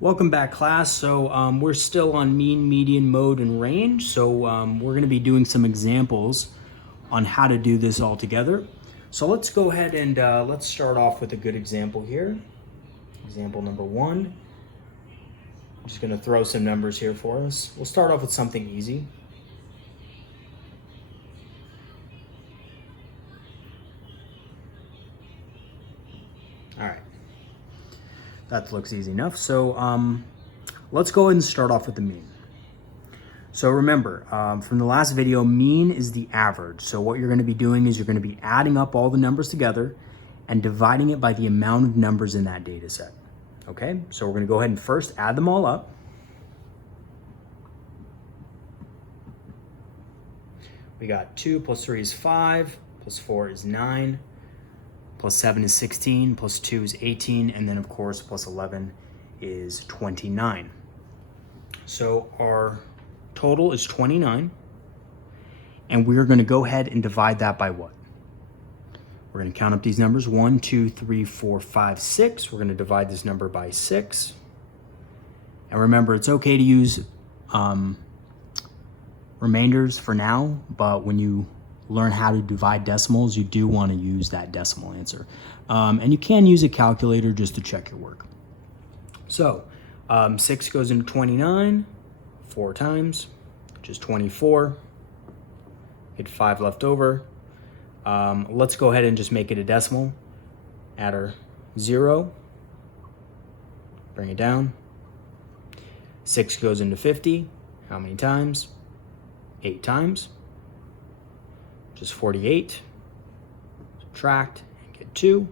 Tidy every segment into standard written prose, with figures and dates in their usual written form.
Welcome back, class. So we're still on mean, median, mode, and range. So we're going to be doing some examples on how to do this all together. So let's go ahead and let's start off with a good example here. Example number one. I'm just going to throw some numbers here for us. We'll start off with something easy. All right. That looks easy enough. So let's go ahead and start off with the mean. So remember, from the last video, mean is the average. So what you're going to be doing is you're going to be adding up all the numbers together and dividing it by the amount of numbers in that data set. Okay, so we're going to go ahead and first add them all up. We got 2 plus 3 is 5, plus 4 is 9, plus 7 is 16, plus 2 is 18, and then of course plus 11 is 29. So our total is 29, and we're going to go ahead and divide that by what? We're going to count up these numbers, 1, 2, 3, 4, 5, 6. We're going to divide this number by 6. And remember, it's okay to use remainders for now, but when you learn how to divide decimals, you do want to use that decimal answer. And you can use a calculator just to check your work. So 6 goes into 29 4 times, which is 24. Get 5 left over. Let's go ahead and just make it a decimal. Add our 0. Bring it down. 6 goes into 50. How many times? 8 times. Which is 48. Subtract and get 2.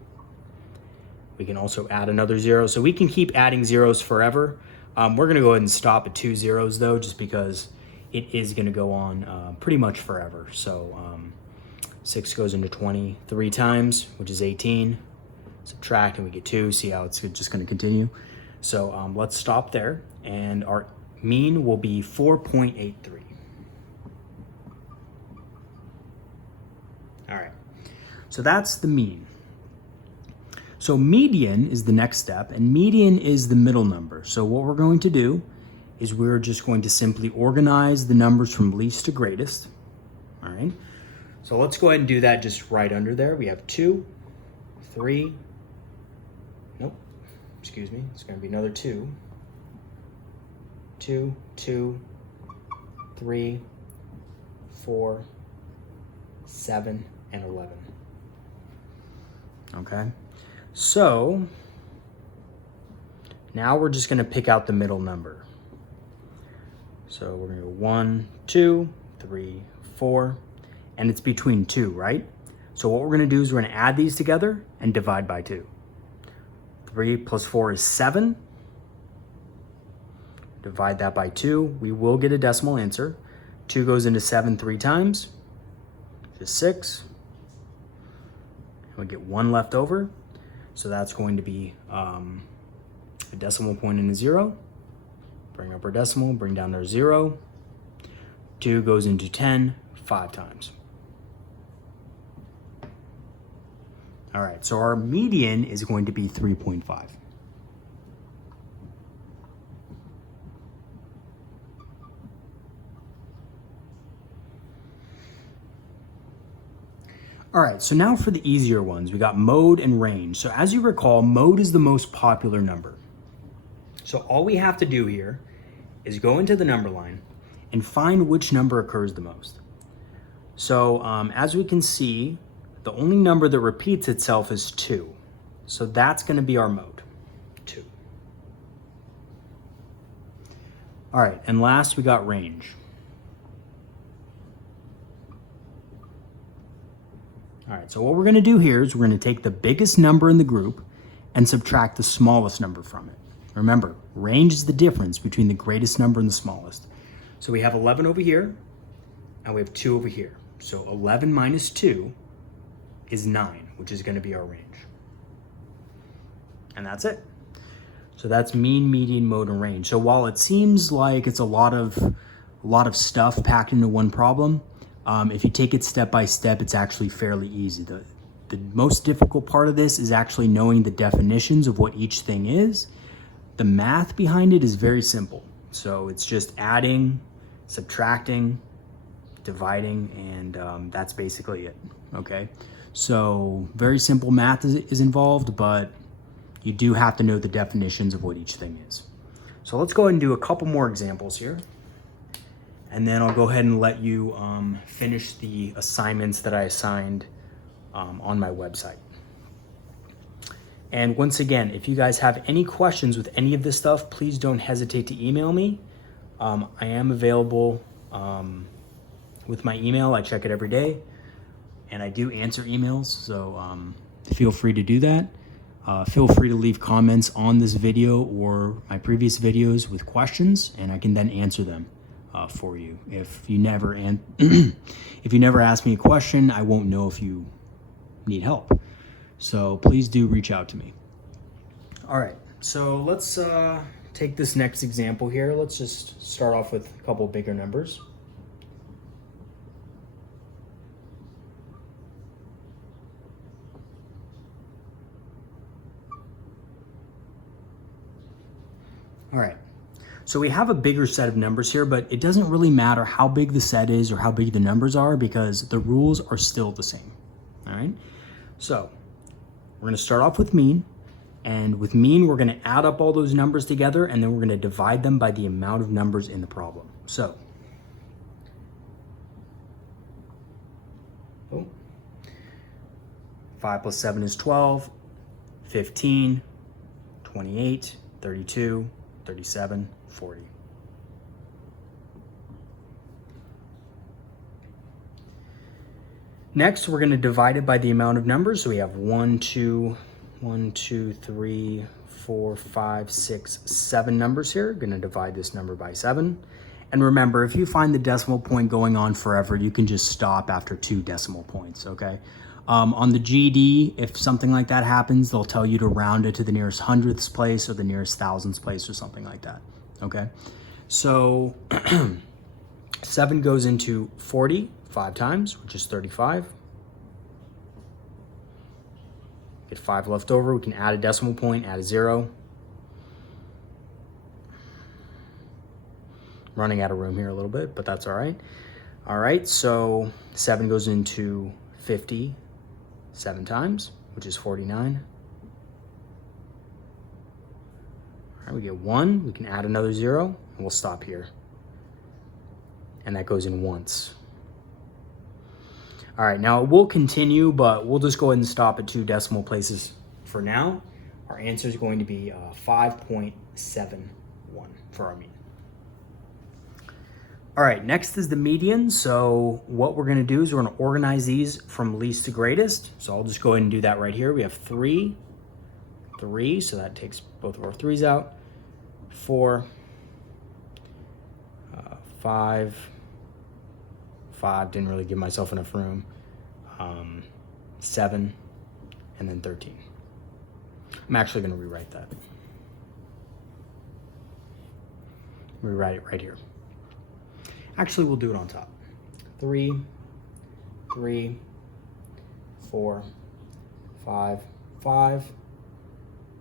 We can also add another 0. So we can keep adding zeros forever. We're going to go ahead and stop at 2 zeros though, just because it is going to go on pretty much forever. So 6 goes into 23 times, which is 18. Subtract and we get 2. See how it's just going to continue. So let's stop there, and our mean will be 4.83. All right, so that's the mean. So median is the next step, and median is the middle number. So what we're going to do is we're just going to simply organize the numbers from least to greatest. All right, so let's go ahead and do that just right under there. We have 2, 3, nope, excuse me, it's going to be another 2, 2, 2, 3, 4, 7, and 11. Okay, so now we're just going to pick out the middle number. So we're going to go 1, 2, 3, 4, and it's between 2, right? So what we're going to do is we're going to add these together and divide by 2. 3 plus 4 is 7. Divide that by 2. We will get a decimal answer. 2 goes into 7 3 times, which is 6. We get 1 left over, so that's going to be a decimal point and a 0. Bring up our decimal, bring down our 0. 2 goes into 10 5 times. All right, so our median is going to be 3.5. All right, so now for the easier ones, we got mode and range. So as you recall, mode is the most popular number. So all we have to do here is go into the number line and find which number occurs the most. So as we can see, the only number that repeats itself is 2. So that's going to be our mode, 2. All right, and last we got range. All right, so what we're going to do here is we're going to take the biggest number in the group and subtract the smallest number from it. Remember, range is the difference between the greatest number and the smallest. So we have 11 over here, and we have 2 over here. So 11 minus 2 is 9, which is going to be our range. And that's it. So that's mean, median, mode, and range. So while it seems like it's a lot of stuff packed into one problem, if you take it step by step, it's actually fairly easy. The most difficult part of this is actually knowing the definitions of what each thing is. The math behind it is very simple. So it's just adding, subtracting, dividing, and that's basically it, okay? So very simple math is involved, but you do have to know the definitions of what each thing is. So let's go ahead and do a couple more examples here. And then I'll go ahead and let you finish the assignments that I assigned on my website. And once again, if you guys have any questions with any of this stuff, please don't hesitate to email me. I am available with my email. I check it every day, and I do answer emails, so feel free to do that. Feel free to leave comments on this video or my previous videos with questions, and I can then answer them for you. If you never if you never ask me a question, I won't know if you need help. So please do reach out to me. All right, so let's take this next example here. Let's just start off with a couple bigger numbers. All right, so we have a bigger set of numbers here, but it doesn't really matter how big the set is or how big the numbers are because the rules are still the same, all right? So we're gonna start off with mean, and with mean, we're gonna add up all those numbers together, and then we're gonna divide them by the amount of numbers in the problem. So, 5 plus 7 is 12, 15, 28, 32, 37, 40. Next, we're going to divide it by the amount of numbers. So we have 1, 2, 3, 4, 5, 6, 7 numbers here. Going to divide this number by 7. And remember, if you find the decimal point going on forever, you can just stop after 2 decimal points, okay? On the GED, if something like that happens, they'll tell you to round it to the nearest hundredths place or the nearest thousandths place or something like that, okay? So 7 goes into 40 5 times, which is 35. Get 5 left over. We can add a decimal point, add a 0. Running out of room here a little bit, but that's all right. All right, so 7 goes into 50 7 times, which is 49. All right, we get 1. We can add another 0, and we'll stop here. And that goes in once. All right, now it will continue, but we'll just go ahead and stop at 2 decimal places for now. Our answer is going to be 5.71 for our mean. All right, next is the median. So what we're gonna do is we're gonna organize these from least to greatest. So I'll just go ahead and do that right here. We have 3, 3, so that takes both of our 3's out. 4, 5, 5, didn't really give myself enough room. 7, and then 13. I'm actually gonna rewrite that. Rewrite it right here. Actually, we'll do it on top. 3, 3, 4, 5, 5,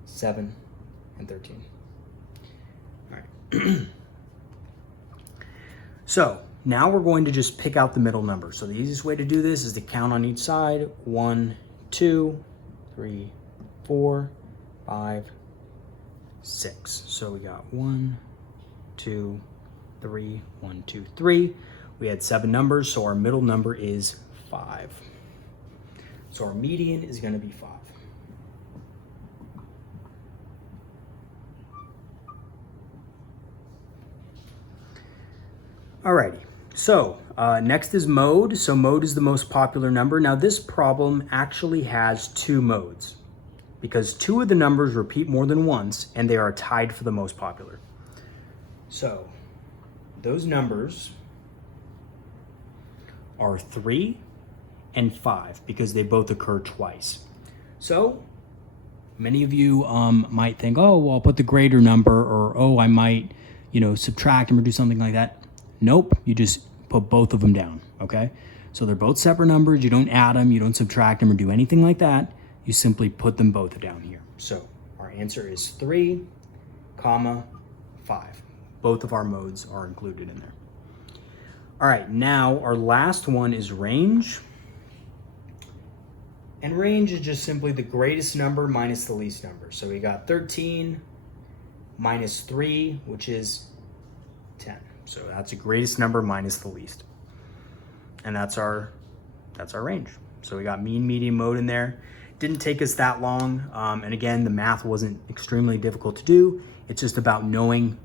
7, and 13. All right. So now we're going to just pick out the middle number. So the easiest way to do this is to count on each side. 1, 2, 3, 4, 5, 6. So we got 1, 2, 3, 1, 2, 3. We had 7 numbers, so our middle number is 5. So our median is going to be 5. Alrighty, so next is mode. So mode is the most popular number. Now this problem actually has 2 modes because 2 of the numbers repeat more than once and they are tied for the most popular. So those numbers are 3 and 5 because they both occur twice. So many of you might think, oh, well, I'll put the greater number, or oh, I might, subtract them or do something like that. Nope, you just put both of them down, okay? So they're both separate numbers. You don't add them, you don't subtract them or do anything like that. You simply put them both down here. So our answer is 3 comma, 5. Both of our modes are included in there. All right, now our last one is range. And range is just simply the greatest number minus the least number. So we got 13 minus 3, which is 10. So that's the greatest number minus the least. And that's our range. So we got mean, median, mode in there. Didn't take us that long. And again, the math wasn't extremely difficult to do. It's just about knowing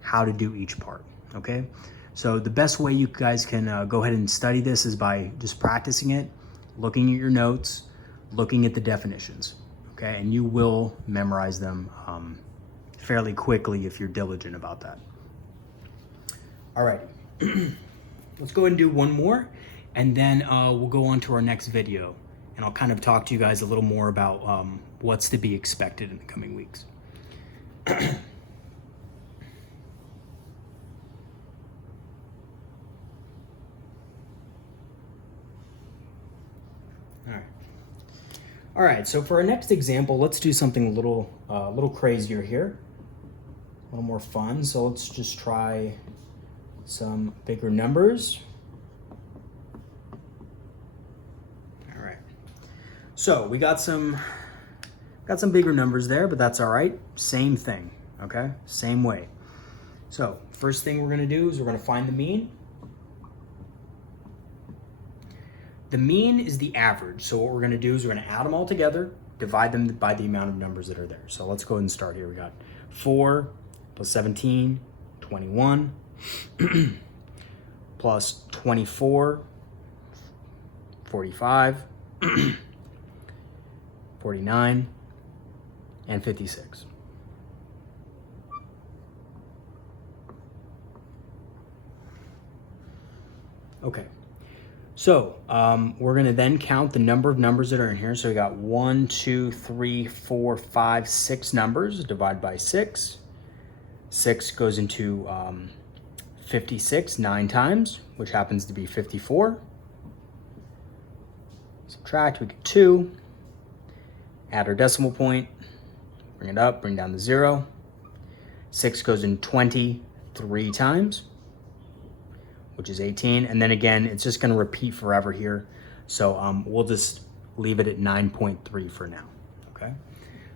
how to do each part, okay? So the best way you guys can go ahead and study this is by just practicing it, looking at your notes, looking at the definitions, okay? And you will memorize them fairly quickly if you're diligent about that. All right, let's go ahead and do one more, and then we'll go on to our next video, and I'll kind of talk to you guys a little more about what's to be expected in the coming weeks. All right, so for our next example, let's do something a little crazier here, a little more fun. So let's just try some bigger numbers. All right, so we got some bigger numbers there, but that's all right. Same thing, okay? Same way. So first thing we're gonna do is we're gonna find the mean. The mean is the average. So what we're gonna do is we're gonna add them all together, divide them by the amount of numbers that are there. So let's go ahead and start here. We got 4 plus 17, 21, plus 24, 45, 49, and 56. Okay. So we're gonna then count the number of numbers that are in here. So we got 1, 2, 3, 4, 5, 6 numbers, divide by 6. 6 goes into 56 9 times, which happens to be 54. Subtract, we get 2. Add our decimal point, bring it up, bring down the 0. 6 goes in 23 times, which is 18. And then again, it's just gonna repeat forever here. So we'll just leave it at 9.3 for now, okay?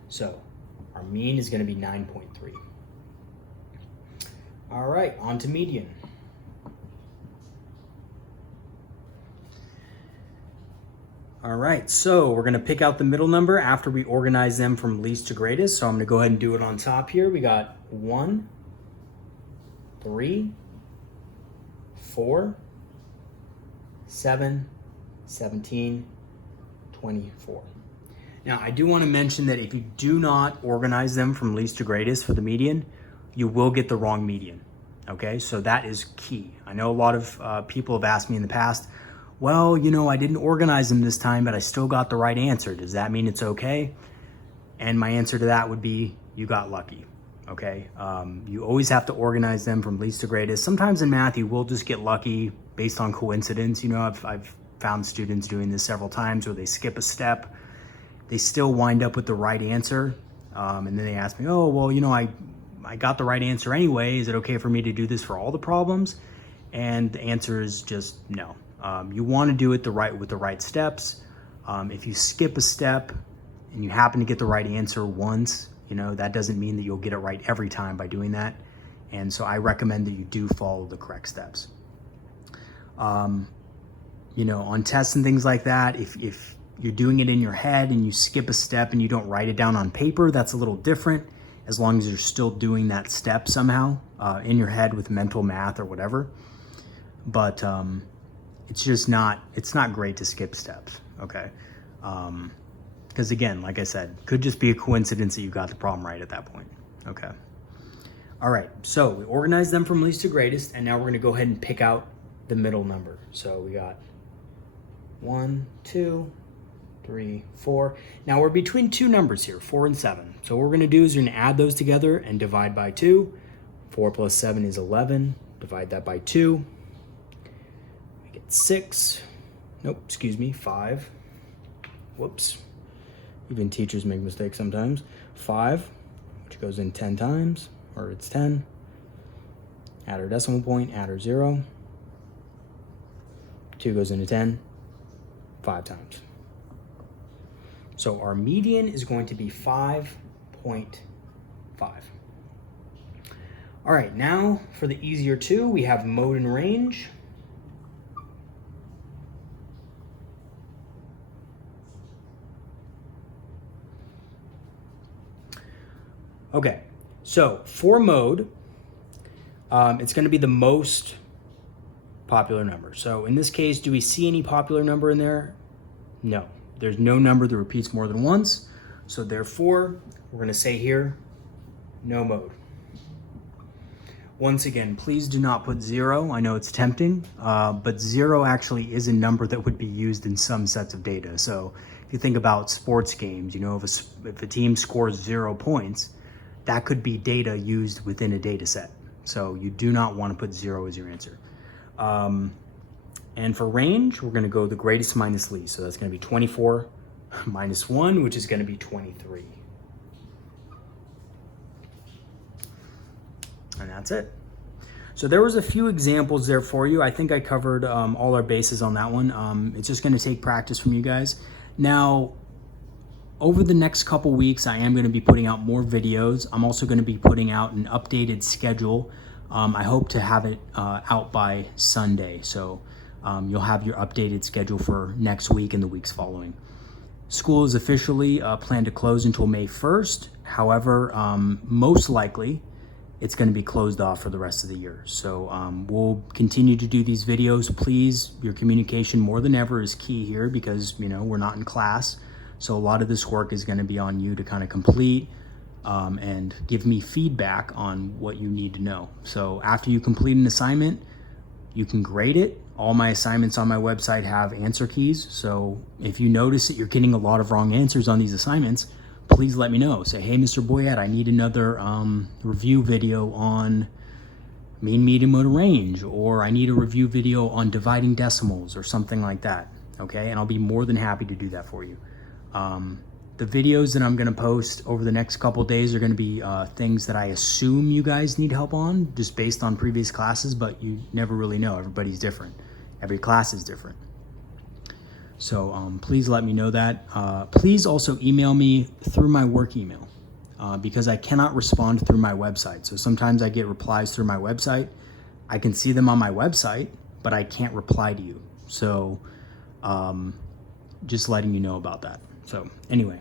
So our mean is gonna be 9.3. All right, on to median. All right, so we're gonna pick out the middle number after we organize them from least to greatest. So I'm gonna go ahead and do it on top here. We got 1, 3, 4, 7, 17, 24. Now, I do want to mention that if you do not organize them from least to greatest for the median, you will get the wrong median, okay? So that is key. I know a lot of people have asked me in the past, well, you know, I didn't organize them this time, but I still got the right answer. Does that mean it's okay? And my answer to that would be, you got lucky. Okay, you always have to organize them from least to greatest. Sometimes in math, you will just get lucky based on coincidence. You know, I've found students doing this several times where they skip a step, they still wind up with the right answer. And then they ask me, oh, well, you know, I got the right answer anyway. Is it okay for me to do this for all the problems? And the answer is just no. You want to do it with the right steps. If you skip a step and you happen to get the right answer once, you know, that doesn't mean that you'll get it right every time by doing that. And so I recommend that you do follow the correct steps. You know, on tests and things like that, if you're doing it in your head and you skip a step and you don't write it down on paper, that's a little different, as long as you're still doing that step somehow in your head with mental math or whatever. But it's just not great to skip steps, okay? Because again, like I said, could just be a coincidence that you got the problem right at that point, okay? All right, so we organized them from least to greatest, and now we're gonna go ahead and pick out the middle number. So we got 1, 2, 3, 4. Now we're between two numbers here, 4 and 7. So what we're gonna do is we're gonna add those together and divide by 2. 4 plus 7 is 11, divide that by 2. We get 6, nope, excuse me, 5. Whoops. Even teachers make mistakes sometimes. 5, which goes in 10 times. or it's 10. Add our decimal point, add our 0. 2 goes into 10 5 times. So our median is going to be 5.5. All right, now for the easier 2, we have mode and range. Okay, so for mode, it's going to be the most popular number. So in this case, do we see any popular number in there? No, there's no number that repeats more than once. So therefore, we're going to say here, no mode. Once again, please do not put 0. I know it's tempting, but 0 actually is a number that would be used in some sets of data. So if you think about sports games, you know, if a team scores 0 points, that could be data used within a data set. So you do not want to put 0 as your answer. And for range, we're going to go the greatest minus least. So that's going to be 24 minus 1, which is going to be 23. And that's it. So there was a few examples there for you. I think I covered all our bases on that one. It's just going to take practice from you guys. Now, over the next couple weeks, I am going to be putting out more videos. I'm also going to be putting out an updated schedule. I hope to have it out by Sunday. So you'll have your updated schedule for next week and the weeks following. School is officially planned to close until May 1st. However, most likely, it's going to be closed off for the rest of the year. So we'll continue to do these videos. Please, your communication more than ever is key here because, you know, we're not in class. So a lot of this work is going to be on you to kind of complete and give me feedback on what you need to know. So after you complete an assignment, you can grade it. All my assignments on my website have answer keys. So if you notice that you're getting a lot of wrong answers on these assignments, please let me know. Say, hey, Mr. Boyette, I need another review video on mean, median, mode, and range, or I need a review video on dividing decimals or something like that, okay? And I'll be more than happy to do that for you. The videos that I'm gonna post over the next couple of days are gonna be things that I assume you guys need help on, just based on previous classes, but you never really know. Everybody's different. Every class is different. So please let me know that. Please also email me through my work email because I cannot respond through my website. So sometimes I get replies through my website. I can see them on my website, but I can't reply to you. So just letting you know about that. So anyway,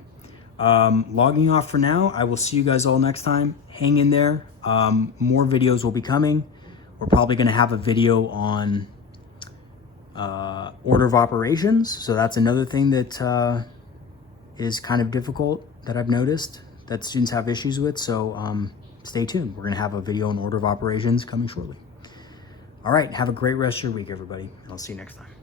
logging off for now. I will see you guys all next time. Hang in there. More videos will be coming. We're probably going to have a video on order of operations. So that's another thing that is kind of difficult that I've noticed that students have issues with. So stay tuned. We're going to have a video on order of operations coming shortly. All right. Have a great rest of your week, everybody. I'll see you next time.